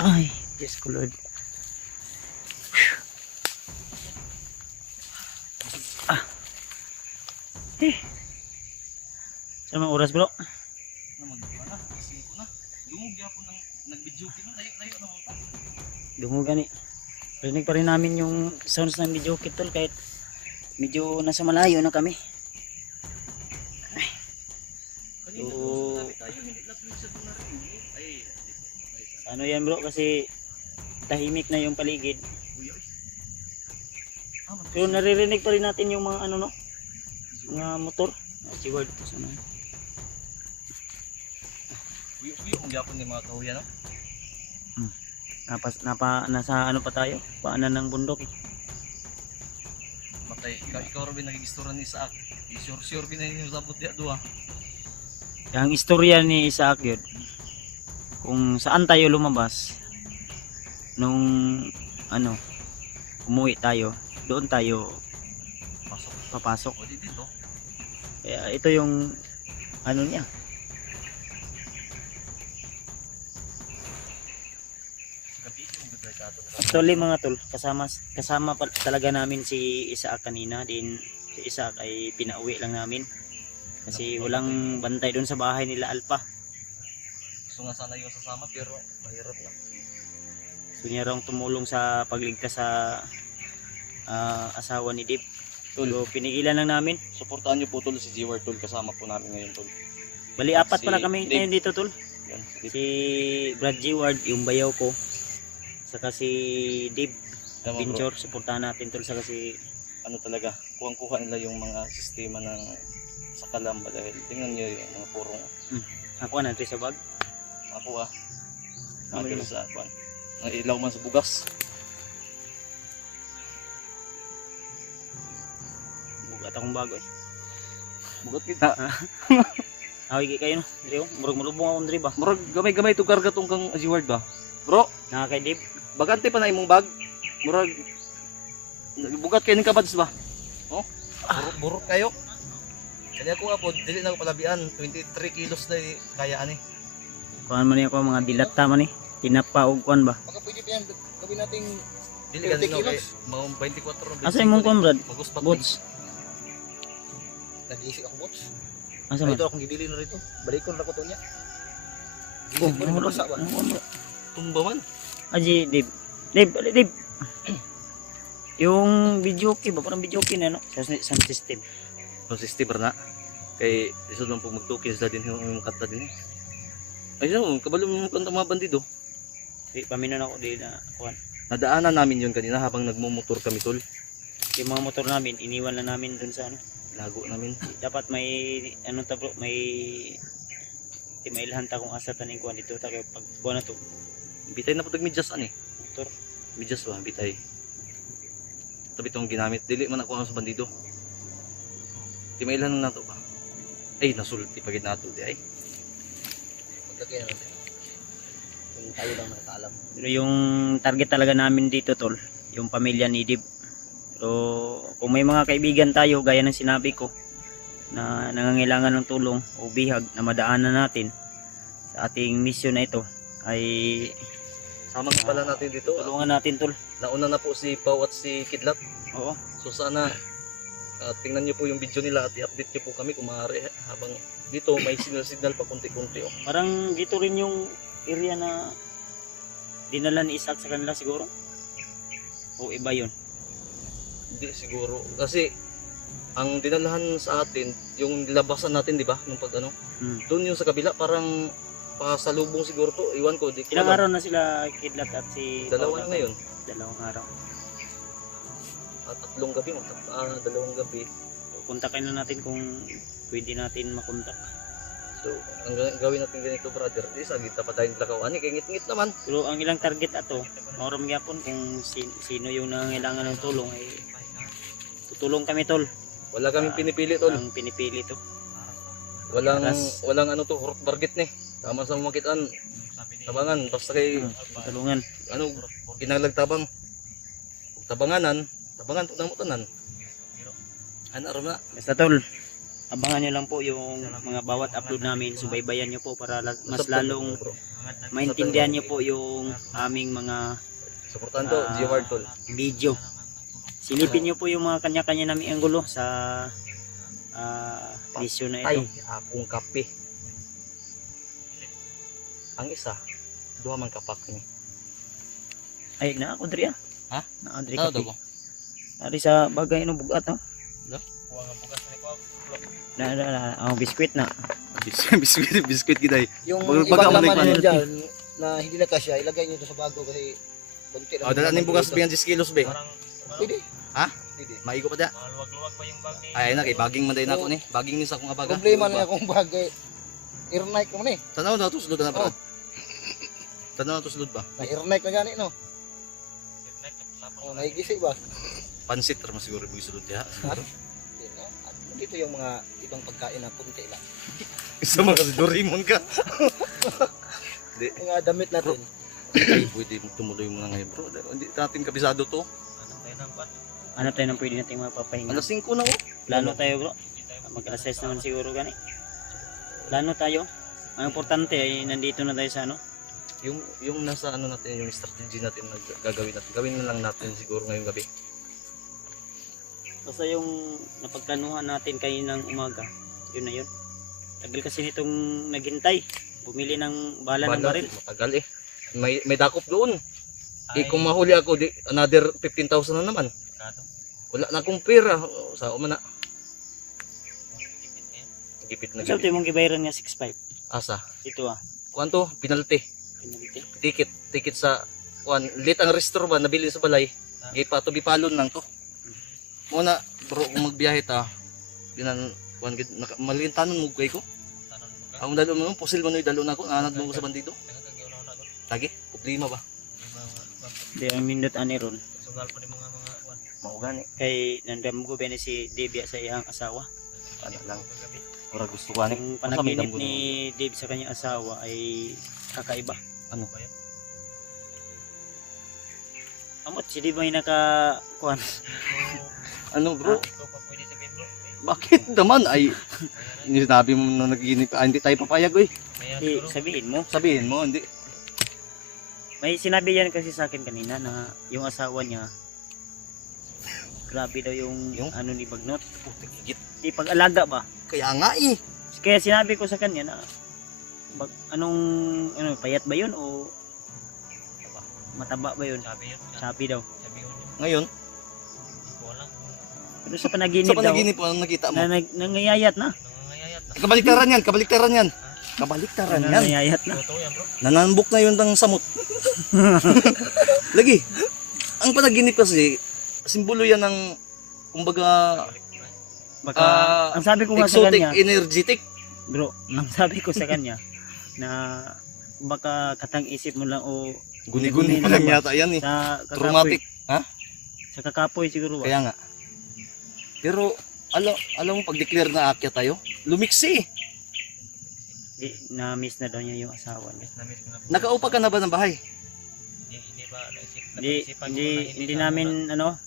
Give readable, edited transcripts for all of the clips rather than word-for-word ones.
Ay, yes ko Lord. Ah. Eh. Sa mga oras bro? Dungo gani. Rinig pa rin namin yung sounds ng video kit tol kahit medyo nasa malayo na kami. So, ano yan bro kasi tahimik na yung paligid. Pero naririnig pa rin natin yung mga ano no, mga motor. Siward po sana. Uyo-uyo ang gyapon ni mga kahuyan no. Nasa ano pa tayo? Paanan ng bundok eh. Matay ikaw rin nagigistoran ni Isaac. Sure binay niyo sabot dia duha. Ang istorya ni Isaac yun, kung saan tayo lumabas nung ano umuwi tayo, doon tayo papasok. O di dito. Kaya ito yung ano niya. Actually mga tol, kasama pa talaga namin si Isaac kanina. Din si Isaac ay pinauwi lang namin kasi walang bantay doon sa bahay nila Alpa. Gusto nga sana yung sasama pero mahirap na. Gusto niya raw tumulong sa pagligtas sa asawa ni Dip. So pinigilan lang namin. Suportahan niyo po tol si G-Ward tol, kasama po namin ngayon tol. Bali apat pala kami Dip. ngayon dito tol. Yan, Si Brad G-Ward, yung bayaw ko. Saka si Dip Pinchor, suportahan natin tol. Saka si ano talaga, kuha nila yung mga sistema ng sa Kalamba dahil tingnan niyo yung mga purong ako na sa bag. ako Ano yun? sa kwan. Ang ilaw man sa bugas. Bugat akong bago eh. Bugat kita. Awig kayo no. Drio, murag mulubong akong diri ba. Murag gamay-gamay to karga tong kang G-Ward ba. Bro, Naka kay Dip. bagante pa na imong bag. Murag bugat kay ning kabads ba? Oh? Burok kayo. Kanya ko apod dili na ko palabian 23 kilos na kaya ani. Kuan man ako mga dilata man eh. Tinapa og kuan ba. Baka pwede pa yan, gawin nating Dili ka 30 no kay kilos. mao 24. Asa imong kuan Brad? Bagus pa Boots. nag-iisip ako bots. Asa Ay, man? ito akong gibili na rito. Balikon ra ko to niya. Oh, Gisip mo rin mabasa ba? tumba man. Aji Dip. Dip. Yung video key ba parang video key na no? Sa system. No system na kay isod man pug magtukin sila din yung kata din. Ay no, kabalo mo kanta mga bandido. Di paminon ako di na kuan. Nadaanan namin yun kanina habang nagmumotor kami tol. Yung mga motor namin iniwan na namin dun sa ano. Lago namin. Dapat may ano ta bro, may mailhan ta kung asa taning kuan dito ta kay pag kuan na to. Bitay na po tag-medyas ani. Motor. Medyas ba bitay. Tabi tong ginamit dili man ako sa bandido. Di mailan na nato ba? Ay nasulti pagid nato di ay. Maglagay na natin. Kung tayo lang nakakaalam. Pero yung target talaga namin dito tol, yung pamilya ni Dib. So kung may mga kaibigan tayo gaya ng sinabi ko na nangangailangan ng tulong o bihag na madaanan natin sa ating mission na ito ay Sama nga pala natin dito. tulungan natin tol. Nauna na po si Pau at si Kidlat. Oo. So sana tingnan niyo po yung video nila at i-update niyo po kami kung maaari habang dito may signal pa kunti-kunti oh. Parang dito rin yung area na dinala ni Isaac sa kanila siguro. O iba yun. Hindi siguro kasi ang dinalahan sa atin yung labasan natin di ba nung pag ano doon yung sa kabila parang pasalubong siguro to iwan ko di ko Ilang alam. araw na sila Kidlat at si Dalawa na ngayon Dalawang araw. at tatlong gabi dalawang gabi. So, kontakin na natin kung pwede natin makontak. So ang gawin natin ganito brother di sa gita pa tayong lakaw ani kay ngit-ngit naman. Pero ang ilang target ato, maoram gyapon kung sino yung nangangailangan ng tulong ay tutulong kami tol. Wala kaming pinipili tol. Ang pinipili to. Walang ano to hurot target ni. Tama sa makitaan. Tabangan basta kay Tulungan. ano kinalagtabang tabangan to namo tanan ana ra na Basta tol, abangan nyo lang po yung mga bawat upload namin. Subaybayan nyo po para mas lalong maintindihan nyo po yung aming mga Supportan to, G-Word tol. video. Silipin nyo po yung mga kanya-kanya namin anggulo sa video na Ay, ito. akong kape. Ang isa, duha man kapak ni. Ay, na ako diri ah. Ha? Na diri Ano kape. daw ko? Ari sa bagay no bugat no. Kuha nga bugas na ko. Na ang biskwit na. Biskuit kita. Yung Baga ibang mo laman na nyo dyan na hindi na kasya, ilagay nyo ito sa bago kasi konti lang. Oh, dala ning bugas biyan 10 kilos be. Pwede. Ha? Pwede. Maigo pa da. Maluwag-luwag pa yung bag ni. Ay na kay baging man day nako ni. Baging ni sa akong abaga. Problema na akong bagay. Airnight ko man eh. Tanaw na to sulod na pa. Oh. Tanaw na to sulod ba? Na airnight na gani no. Oh, naigisi ba? Pansit ra mas siguro bugi sulod ya. Hindi, no? At dito yung mga ibang pagkain na kunti lang. Isa man kasi Doraemon ka. Mga damit natin. Ay, pwede tumuloy mo na ngayon bro. Hindi natin kabisado to. Ano tayo nang pwede nating mapapahinga? Alas 5 na oh. Plano tayo bro. Mag-assess naman siguro gani. Plano tayo. Ang importante ay nandito na tayo sa ano. Yung nasa ano natin, yung strategy natin na gagawin natin. Gawin na lang natin siguro ngayong gabi. Basta yung napagplanuhan natin kaninang umaga. Yun na yun. Tagal kasi nitong naghintay. Bumili ng bala ng baril. Matagal eh. May dakop doon. Eh kung mahuli ako, another 15,000 na naman. Wala na akong pera. Sa umana. Gipit na Sabi gipit. tayo mong gibayaran nga 6.5. Asa? Ito ah. Kuanto? Penalty. Penalty. Ticket sa kuan. Lit ang restore ba nabili sa balay. Gipa to bipalon lang to. Muna bro kung magbiyahe ta. Binan kuan gid malintanon mo kay ko. Ang dalo mo pusil man dalo na ko anad mo sa bandido. Lagi problema ba? Di ang nindot ani ron. Sugal pa ni mga kuwan. Mao gani. Kay nandam ko bene si Debia sa iyang asawa. Ano lang. Ora gusto ko ani. Ang panaginip ni Dave sa kanyang asawa ay kakaiba. Ano? Amot si Dave ay naka kuan. Ano bro? Ikaw pa pwede sabihin bro. Bakit naman ay sinabi mo na nagiginip hindi tayo papayag oy. Maya Eh, siguro. sabihin mo. Sabihin mo hindi. May sinabi yan kasi sa akin kanina na yung asawa niya grabe daw yung Yung? ano ni Bagnot. Putik higit. Di pag-alaga ba? Kaya nga eh. Kaya sinabi ko sa kanya na anong payat ba yun o mataba ba yun? Sabi yun. Sabi daw. Sabi yun. Ngayon, Hindi ko alam. Pero sa panaginip, sa panaginip mo anong nakita mo? daw na nangayayat na. Nangangayayat na. Kabaliktaran yan, kabaliktaran yan. Kabaliktaran yan. Nangayayat na. Totoo yan bro. Nananbok na yun ng samot. Lagi. Ang panaginip kasi, simbolo yan ng, kumbaga, Baka, ang sabi ko nga sa exotic, kanya, energetic. bro, ang sabi ko sa kanya na baka katang isip mo lang o Guni-guni pa lang yata yan eh. sa Traumatic. Ha? Sa kakapoy siguro ba? Kaya nga. Pero, alam mo, pag-declare na akyat tayo, lumiksi eh. Na-miss na daw niya yung asawa niya. Na-miss ko na. Nakaupa ka na ba ng bahay? Hindi ba naisip? Hindi namin ano,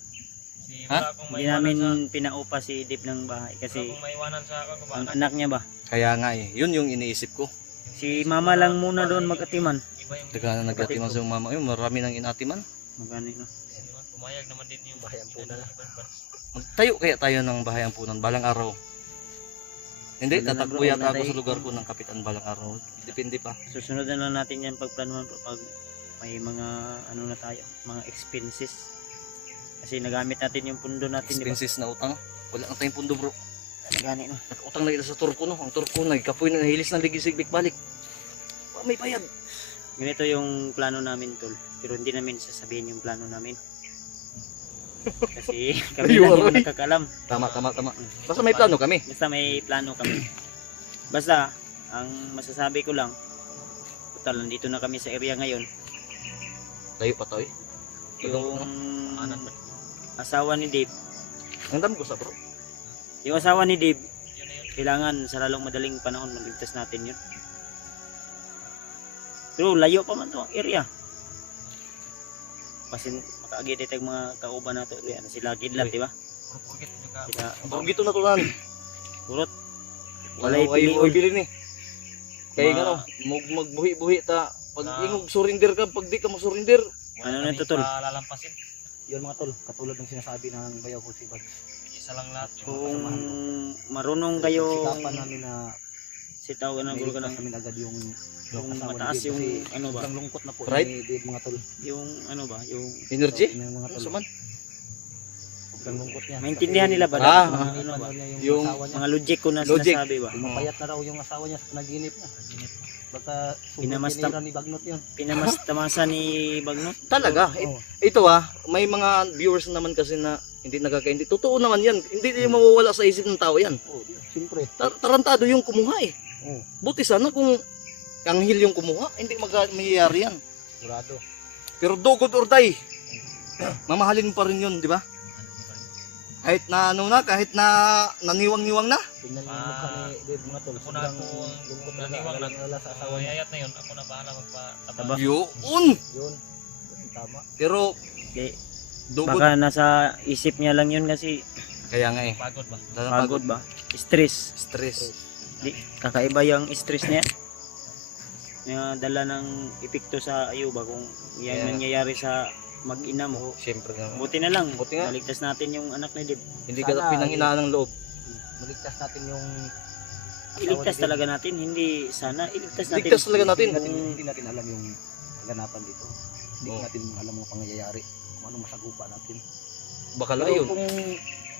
Ha? hindi namin pinaupa si Dip ng bahay kasi Kung maiwanan sa ako ang ba? anak niya ba? Kaya nga eh. Yun yung iniisip ko. Si mama lang muna doon magkatiman. Iba yung Daga na nagatiman sa mama. Yung marami nang inatiman. Magano no? pumayag naman din yung Bahay ang punan. Magtayo kaya tayo ng bahay ang punan balang araw. Hindi, Ano na, tatakbo bro, yata ako naray. sa lugar ko ng kapitan balang araw. Depende pa. Susunod na lang natin yan pagplanuhan pag may mga ano na tayo, mga expenses. Kasi nagamit natin yung pundo natin, di ba? Expenses na utang. Wala na tayong pundo bro. Nagani no. Nag-utang na kita sa turko no. Ang turko nagkapoy na nahilis ng ligisig balik. May bayad. Ganito yung plano namin tol. Pero hindi namin sasabihin yung plano namin. Kasi kami lang yung nakakalam. Tama. Basta may plano kami. Basta may plano kami. Basta, ang masasabi ko lang, total, nandito na kami sa area ngayon. Tayo pa to eh. Yung asawa ni Dave, Ang dami ko sa bro. yung asawa ni Dave, kailangan sa lalong madaling panahon maligtas natin yun. Pero layo pa man to ang area. Kasi makaagi dito yung mga kauban nato, sila Gidlat, di ba? Sila Ang gito na tulan. Kurot. Walay Ay pilion. bili ni. Kaya Ma- nga magbuhi-buhi ta. Pag Na- ingog surrender ka, pag di ka mo surrender, Ano Wala na kami to, tol? palalampasin. Yun mga tol, katulad ng sinasabi ng bayaw ko si Bag. Isa lang lahat. Kung marunong kayo Sikapan namin na sitaw ka na nailigtas ka na namin agad yung yung asawa ni mataas Dave yung kasi ano ba, sobrang lungkot na po Right? ni Dave mga tol. yung ano ba, yung energy. Yung mga tol. Suman. Sobrang lungkot niya. maintindihan Kasi nila ba Ah, dapat ah. mga ano inipan ba, daw niya Yung asawa niya. mga logic ko na Logic. sinasabi ba, Pumapayat na raw yung asawa niya sa panaginip niya. Baka sobrang Pinamasta- tinira ni Bagnot yun. pinamasta ni Bagnot. Talaga. Oo. Ito may mga viewers naman kasi na hindi nagkakaindi. Totoo naman yan. Hindi din mawawala sa isip ng tao yan. Oo, siyempre. Tarantado yung kumuha eh. Oo, Buti sana kung anghel yung kumuha, hindi mangyayari yan. sigurado. Pero do good or die, mamahalin mo pa rin yun, di ba? Kahit na ano na, kahit na naniwang-niwang na. Tingnan niyo yung mukha ni Dave mga tol. Ako na Sobrang ako lungkot kung na naniwang na. alala sa asawa niya. Ayat na yun. Ako na bahala magpataba. Taba. Yun! Yun. Tama. Pero, Okay. do good. Baka nasa isip niya lang yun kasi Kaya nga eh. Pagod ba? pagod ba, stress. Stress. Di, kakaiba yung stress niya. Yung dala ng epekto sa iyo ba kung yan Yeah. nangyayari sa mag-ina mo. Siyempre naman. Buti na lang, Buti nga. naligtas natin yung anak ni Dib. Hindi Sana, ka pinanghinaan ng loob. Maligtas natin yung Iligtas talaga natin, hindi sana iligtas natin. Ligtas talaga natin. Hindi natin alam yung ganapan dito. Hindi Oo. natin alam mga pangyayari. Kung anong masagupa natin. Baka Pero yun. kung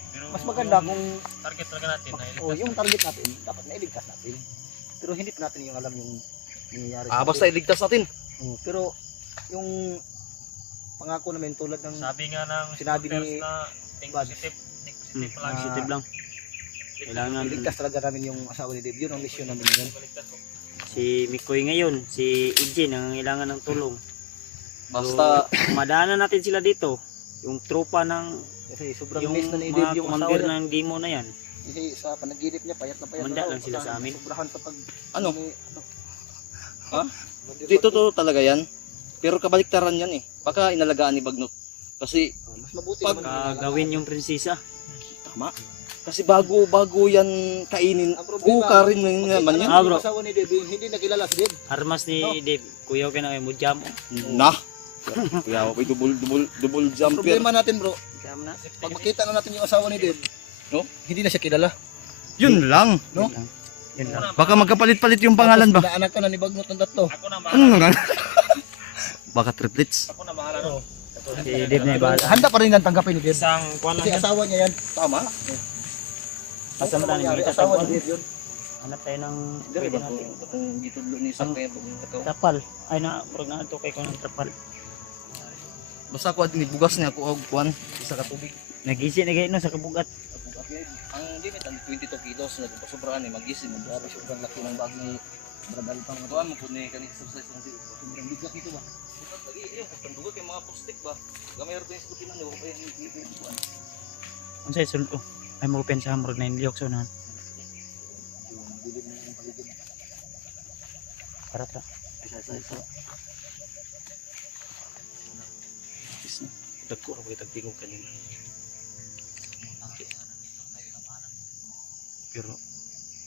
Pero mas maganda kung target talaga natin. yung target natin, dapat nailigtas natin. Pero hindi pa natin yung alam yung nangyayari. Basta iligtas natin. Pero yung pangako namin tulad ng Sabi nga ng Sinabi supporters ni na think Bad. positive. Think Hmm, positive palagi. positive lang. Kailangan iligtas talaga namin yung asawa ni Dave. Yun ang mission namin ngayon. si Mikoy ngayon, si EJ nangangailangan ng tulong. Basta, Madaanan natin sila dito. Yung tropa ng Kasi sobrang yung miss na ni mga Dave yung asawa commander niya. ng demo na yan. Kasi sa panaginip niya, payat na payat Manda raw. lang sila sa amin. Sobrahan sa pag... Ano? Ha? Mandi- dito to talaga yan. Pero kabaliktaran yan eh. Baka inalagaan ni Bagnot. Kasi, Mas mabuti Pag- naman. Gawin yung prinsesa. tama. Kasi bago yan kainin, Ang problema, kukarin naman yan. Ah, bro. Yung asawa ni Dave, hindi nakilala si Dave. Armas ni Dave, kuya ko na kayo mo jam. Na. Kaya ako double Ang jumper. problema natin bro, Jam na. pag makita na natin yung asawa ni Dave, No? hindi na siya kilala. Yun lang. No? Yun lang. Baka magkapalit-palit yung pangalan ba? Tapos, anak ka na ni Bagnot ng tatlo. Ako na Ano bahala. nga? Baka triplets. Ako na bahala. No? Si Dave na ibahala. Handa pa rin yan tanggapin ni Dave. Isang kuwan lang Kasi yan. asawa niya yan. Tama. Asa mo tayo, Nangyari, may asawa tatagpuan. ni Dave yun. Hanap tayo ng Dire pwede ba natin. kung dito ni sa kaya ito. Trapal. Ay na, purag na ito kay ko ng trapal. Basta ko adin bugas niya ko og kuan isa ka tubig. Nagisi na kayo no, sa kabugat. Ang limit ang 22 kilos na sobraan ni magisin mo. Grabe sobrang laki ng bag ni Brad Alpang. Tuan mo pud ni kani exercise ng dito. Sobrang bigat nito ba? Bukas lagi yung pandugo kay mga postik ba. Gamay ra tayong skupinan yo kay ni kuan. Ang sa'yo sulto. Ay mo open sa hamrod na yung liyok so na. Dilim na yung paligid. Para ta. Dagko ra kay tagtingog kanina. Pero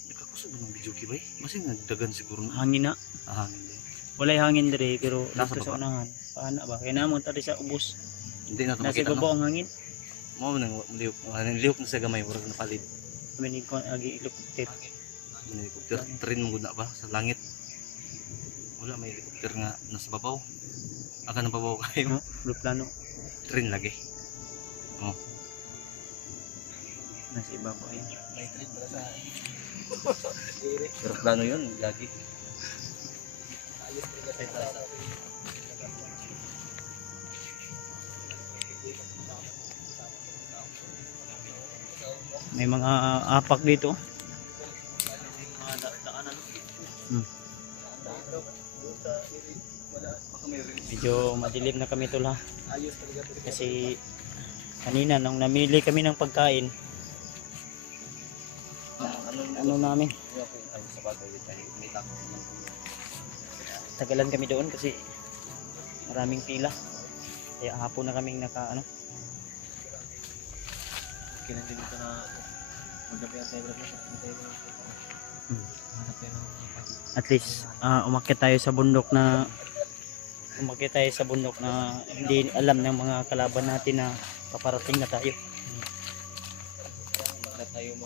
nakakusog ng video kay bay. Masin nagdagan siguro na Hangin na. hangin din. Walay hangin dire pero Nasa dito sa baba? unahan. Paana ba? Kaya namon tadi sa ubos. Hindi na to Nasa makita baba no. ang hangin. Mao nang lihok na sa gamay murag napalid. Kami ko agi iluktit. Helicopter train mo na ba sa langit? Wala may helicopter nga nasa babaw. Aka na babaw kayo. No, blue plano Train lagi. nasa ibabaw yan. May trip pala sa Pero plano yun lagi. ayos talaga sa May mga apak dito. Medyo madilim na kami tol ha. ayos talaga to. Kasi kanina nung namili kami ng pagkain, ano namin, Ay sa bagay tayo may takot naman. tagalan kami doon kasi maraming pila. Kaya hapon na kaming naka ano. Kinandito na magdabi ang tayo. Hanap tayo ng At least umakyat tayo sa bundok na hindi alam ng mga kalaban natin na paparating na tayo. na tayo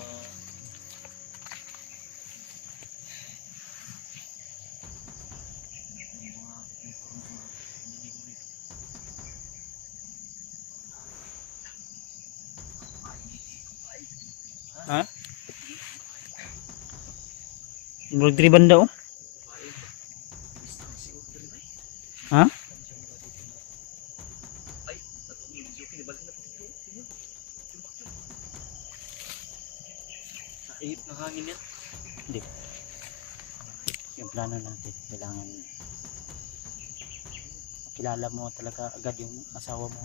Murag diri banda oh. Ha? ihip ng hangin yan. Hindi. Yung plano natin, kailangan kilala mo talaga agad yung asawa mo.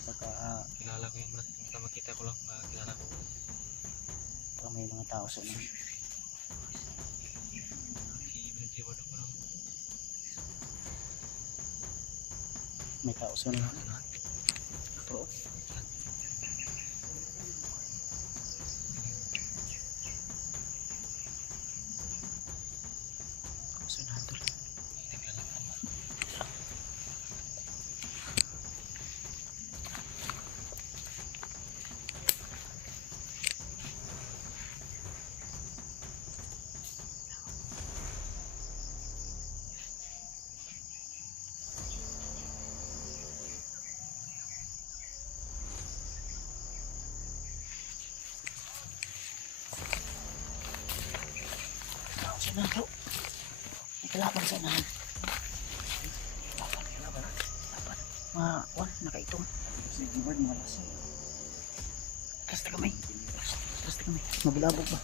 Saka Kilala ko yung basta makita ko lang. Kilala ko. may mga tao sa inyo. Pinag-iwan ako lang. May tao sa inyo. Oo. Sunado. Sunado. May kalaban sa unahan. Nakaitong. Kasta kami. Mabilabog ba?